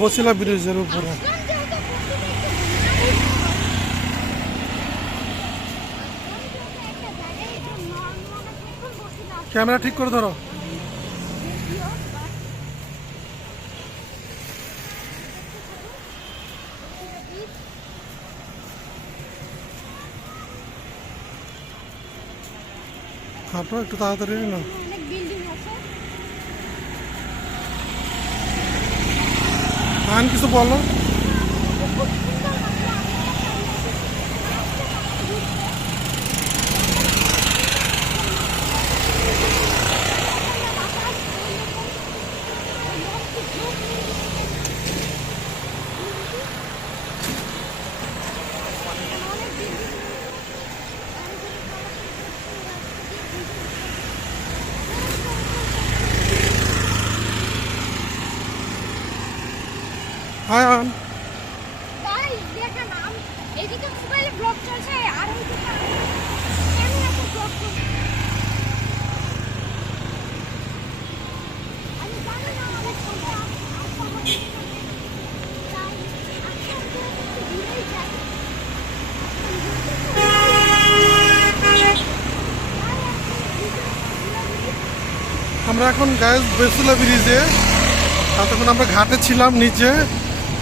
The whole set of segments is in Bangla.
বসিলা ব্রিজের উপরে। ক্যামেরা ঠিক করে ধরো। হাঁটো একটু তাড়াতাড়ি না অনেক বিল্ডিং আছে আন কিছু বলো খুব সুন্দর লাগল হাই আন তাই দেখেন আম- এদিকে মোবাইলে ব্লগ চলছে আর ওইদিকে কেন এত ব্লগ চলছে আমি জানি না আমাদের ফোনটা আসা হবে তাই আজকে একটু দূরেই যাই আমরা এখন গায়ে বেসুলা ব্রিজে তখন আমরা ঘাটে ছিলাম নিচে।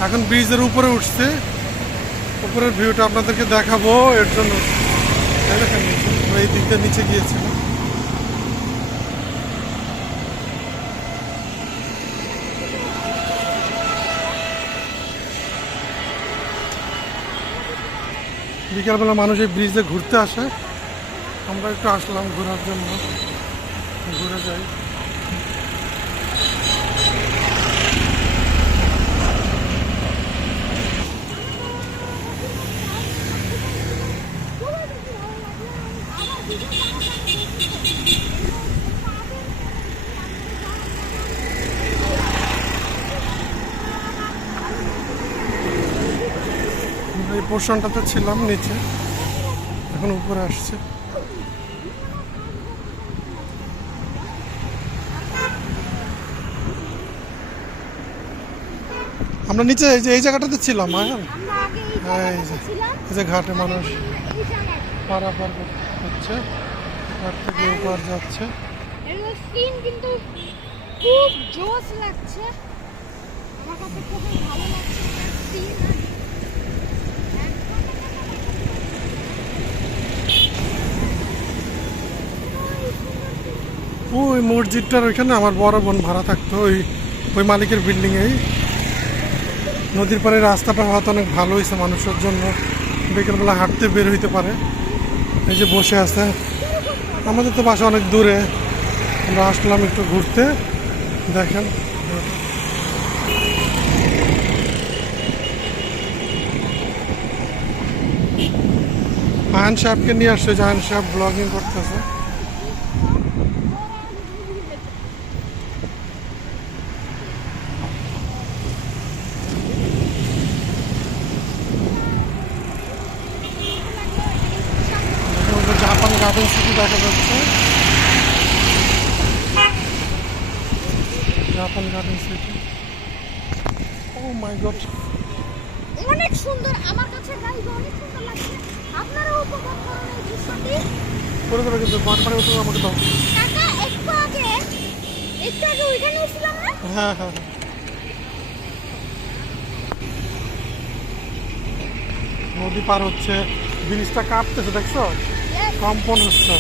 এখন ব্রিজের উপরে উঠছে। উপরের ভিউটা আপনাদেরকে দেখাবো, এর জন্য। এই দিকটা নিচে গিয়েছিলাম বিকালবেলা মানুষ এই ব্রিজে ঘুরতে আসে। আমরা একটু আসলাম ঘোরার জন্য। ঘুরে যাই। পোর্শনটাতে ছিলাম নিচে। এখন উপরে আসছে। আমরা নিচে এই যে এই জায়গাটাতে ছিলাম হ্যাঁ? এই যে- এই যে ঘাটে মানুষ পারাপার হচ্ছে ঘাট থেকে উপর যাচ্ছে। কিন্তু খুব জোস লাগছে। আমার কাছে খুবই ভালো লাগছে। ওই মসজিদটার ওইখানে আমার বড় বোন ভাড়া থাকতো, ওই ওই মালিকের বিল্ডিংয়েই। নদীর পাড়ে রাস্তাটা হয়তো অনেক ভালো হয়েছে মানুষের জন্য। বিকেলবেলা হাঁটতে বের হইতে পারে। এই যে বসে আছে। আমাদের তো বাসা অনেক দূরে। আমরা আসলাম একটু ঘুরতে। দেখেন। আয়ন সাহেবকে নিয়ে আসছে জাহান সাহেব ব্লগিং করতেছে ওখানে জাপান গার্ডেন সিটি দেখা যাচ্ছে Japan garden city oh my god অনেক সুন্দর আমার কাছে গাইজ অনেক সুন্দর লাগছে। আপনারাও উপভোগ করুন এই দৃশ্যটি। করে করে কিন্তু বানপানি উঠে আমাকে দাও। কাকা একটু আগে একটু আগে ওইখানে উঠছিলাম না? হ্যাঁ হ্যাঁ হ্যাঁ। নদী পার হচ্ছে জিনিসটা কাঁপতেছে দেখছ? কম্পন হচ্ছে।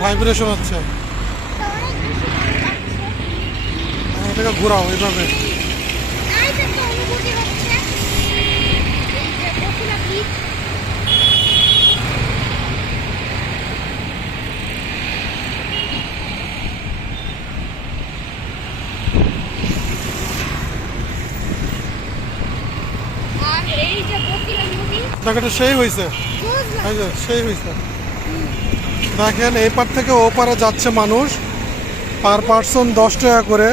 ভাইব্রেশন হচ্ছে কাছে অনেক বেশি ভালো লাগছে এটাকে ঘোরাও এইভাবে নাইস একটা অনুভূতি হচ্ছে এই যে বসিলা বিচ আর এই যে বসিলা নদী জায়গাটা সেই হয়েছে সেই হয়েছে দেখেন এই পার থেকে ও পারে যাচ্ছে মানুষ। পার পার্সন দশ টাকা করে।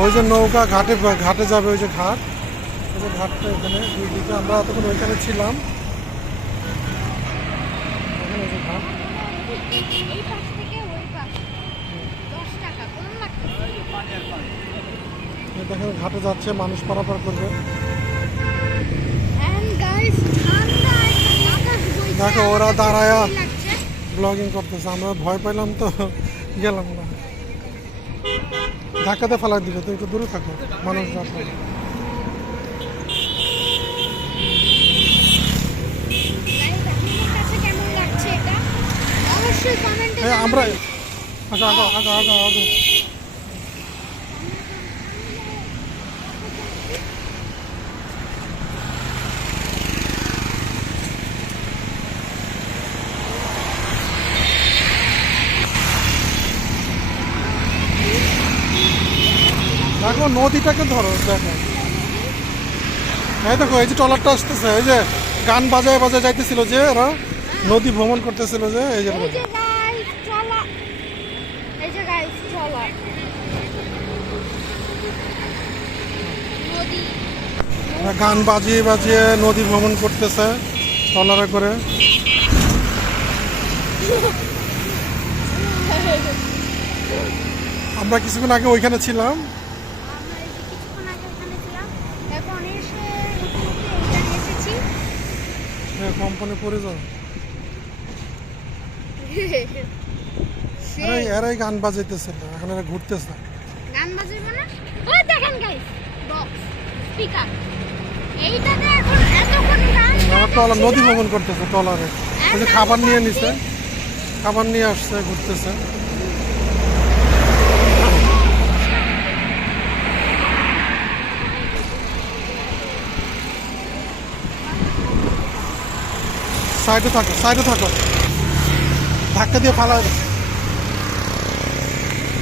ওই যে নৌকা ঘাটে ঘাটে যাবে ওই যে ঘাট। ওই যে ঘাটটা এখানে দুই দিকে আমরা এতক্ষণ ওইখানে ছিলাম। দেখেন ঘাট যাচ্ছে মানুষ পারাপার করবে। দেখো, ওরা দাঁড়ায়া- ব্লগিং করতেছে। আমরা ভয় পাইলাম তো গেলাম না। ধাক্কাতে ফেলা দিবে তো একটু দূরে থাকো মানুষ এই আমরা আচ্ছা আগো আগো আগো আগো দেখো নদীটাকে ধরো দেখো। এই দেখো এই যে ট্রলারটা আসতেছে এই যে গান বাজায় বাজায় যাইতেছিল যে ওরা নদী ভ্রমণ করতেছিল যে এই যে গান বাজিয়ে বাজিয়ে নদী ভ্রমণ করতেছে ট্রলারে করে। আমরা কিছুক্ষণ আগে ওইখানে ছিলাম আমরা এই যে কিছুক্ষণ আগে ওখানে ছিলাম। এখন এসে নতুন নতুন এইখানে এসেছি। কোম্পানি পড়ে যাও এরাই এরাই গান বাজাইতেছে না এখন এরা ঘুরতেছে। গান বাজাবে না? ওই দেখেন গাইস বক্স স্পিকার এইটাতে এখন এতক্ষণ গান বাজছিল। নদী ভ্রমণ করতেছে টলারে ওই যে খাবার নিয়ে নিছে। খাবার নিয়ে আসছে ঘুরতেছে। সাইডে থাকো সাইডে থাকো। ধাক্কা দিয়ে ফালা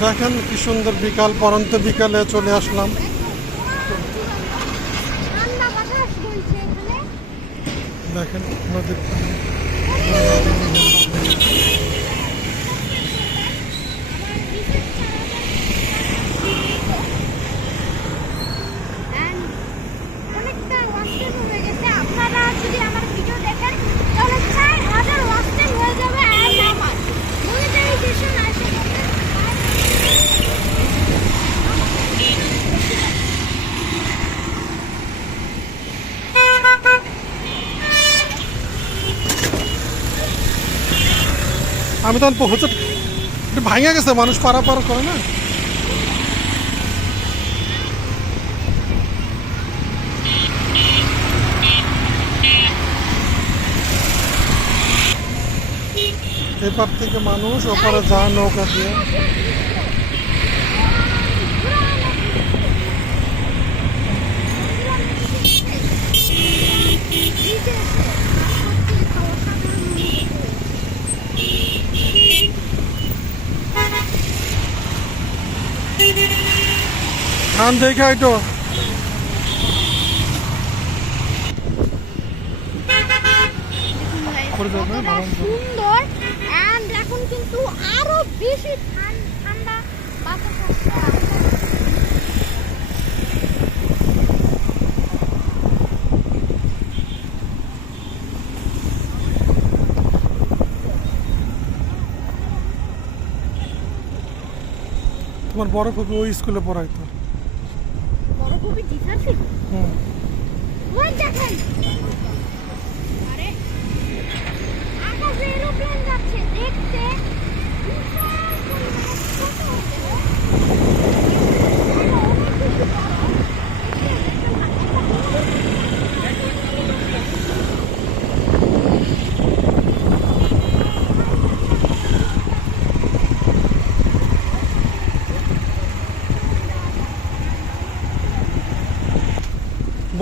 দেখেন কি সুন্দর বিকাল, পরন্ত বিকালে চলে আসলাম। দেখেন, নদীর And অনেকটা ওয়াস্টেজ হয়ে গেছে আপনারা যদি আমার ভিডিও দেখেন তাহলে চার হাজার ওয়াস্টেজ হয়ে যাবে and আমার মনিটাইজেশন আসে আমি তখন পৌঁছে একটু ভাঙে গেছে, মানুষ পারাপার করে না। এপার থেকে মানুষ, ওপারে যা নৌকা দিয়ে। ধান দেখে হয়তো করে দেবে, কতটা ভালো মতো। সুন্দর। And এখন কিন্তু আরও বেশি ঠান্ডা বাতাস আসছে। তোমার বড় কবি ওই স্কুলে পড়াইতো। বড় খুবই টিচার ছিল? হুম ওই দেখেন আরে আকাশে এরোপ্লেন যাচ্ছে দেখতে বিশাল পরিমাণে ছোট হলেও এটা অনেক বেশি বড়। দেখতে দেখতে ভালো লাগে।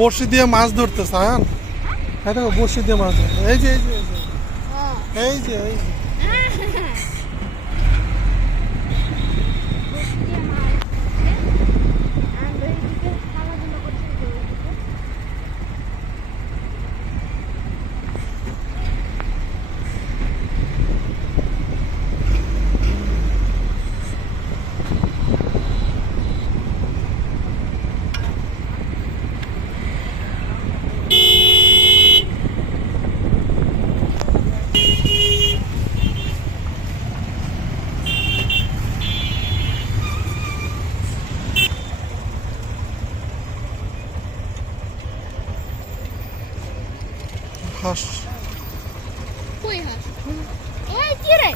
বড়শি দিয়ে মাছ ধরতেছে হ্যাঁ এই দেখো বড়শি দিয়ে মাছ ধরতে এই যে এই যে এই যে, হ্যাঁ। এই যে হাঁস। কই হাঁস? ওই কি রে?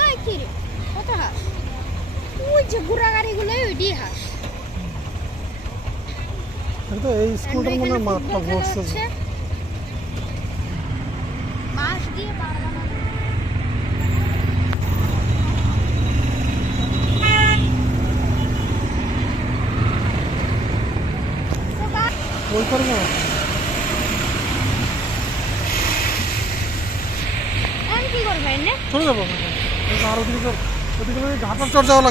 ওই কি রে? কত হাঁস? ওই যে গুড়া গাড়িগুলো ওইটি হাঁস। তো এই স্কুলটার মনে মাঠটা ভরছে মাছ দিয়ে পারব না এখন কি করবে এনে চলে যাব। এই যে আর ওদিকে ওদিকে মানে ঘাটার চর যাওয়া